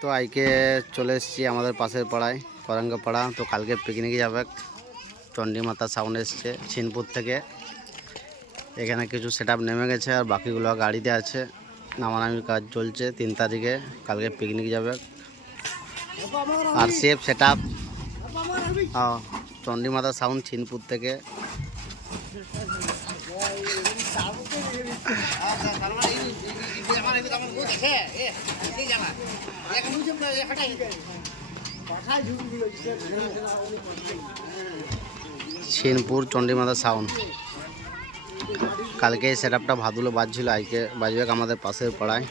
তো আইকে চলে এসেছি আমাদের পাশের পাড়ায় করঙ্গ পাড়া তো কালকে পিকনিকে যাবে। চণ্ডীমাতা সাউন্ড এসছে ছিনপুর থেকে। এখানে কিছু সেট নেমে গেছে আর বাকিগুলো গাড়িতে আছে। নামানামির কাজ চলছে তিন তারিখে। কালকে পিকনিক যাবে। আর safe set up Chandimata sound Chhinpur থেকে। সেনপুর চণ্ডীমাতা সাউন্ড। কালকে সেট আপটা ভাদুলো বাজছিল আজকে বাজবে আমাদের পাশের পাড়ায়।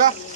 চ